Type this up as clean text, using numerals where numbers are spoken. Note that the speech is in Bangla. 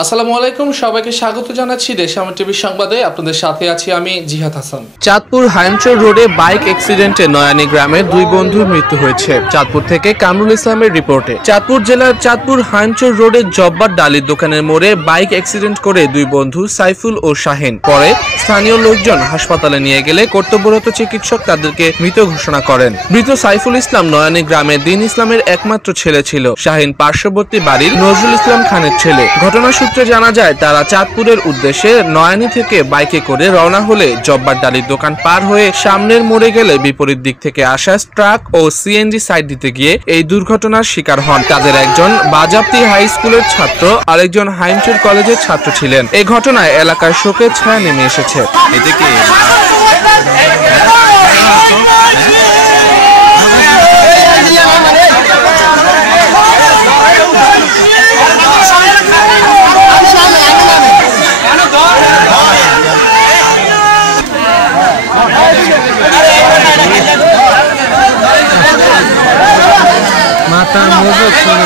আসসালামু আলাইকুম, সবাইকে স্বাগত জানাচ্ছি দেশামা টিভি সংবাদে। আপনাদের সাথে আছি আমি জিহাদ হাসান। চাঁদপুর হাইমচর রোডে বাইক অ্যাক্সিডেন্টে নয়ানী গ্রামের দুই বন্ধুর মৃত্যু হয়েছে। চাঁদপুর থেকে কামরুল ইসলামের রিপোর্টে। চাঁদপুর জেলার চাঁদপুর হাইমচর রোডে জব্বার ডালির দোকানের মোড়ে বাইক অ্যাক্সিডেন্ট করে দুই বন্ধু সাইফুল ও শাহিন। পরে স্থানীয় লোকজন হাসপাতালে নিয়ে গেলে কর্তব্যরত চিকিৎসক তাদেরকে মৃত ঘোষণা করেন। মৃত সাইফুল ইসলাম নয়ানী গ্রামের দিন ইসলামের একমাত্র ছেলে ছিল। শাহিন পার্শ্ববর্তী বাড়ির নজরুল ইসলাম খানের ছেলে। ঘটনা সূত্রে জানা যায়, তারা চাঁদপুরের উদ্দেশ্যে নয়ানী থেকে বাইকে করে রওনা হলে জব্বার ডালির দোকান পার হয়ে সামনের মোড়ে গেলে বিপরীত দিক থেকে আসা ট্রাক ও সিএনজি সাইড দিতে গিয়ে এই দুর্ঘটনার শিকার হন। তাদের একজন বাজাপ্তি হাই স্কুলের ছাত্র, আরেকজন হাইমচর কলেজের ছাত্র ছিলেন। এই ঘটনায় এলাকার শোকের ছায়া নেমে এসেছে। মাথা মজুত ছিল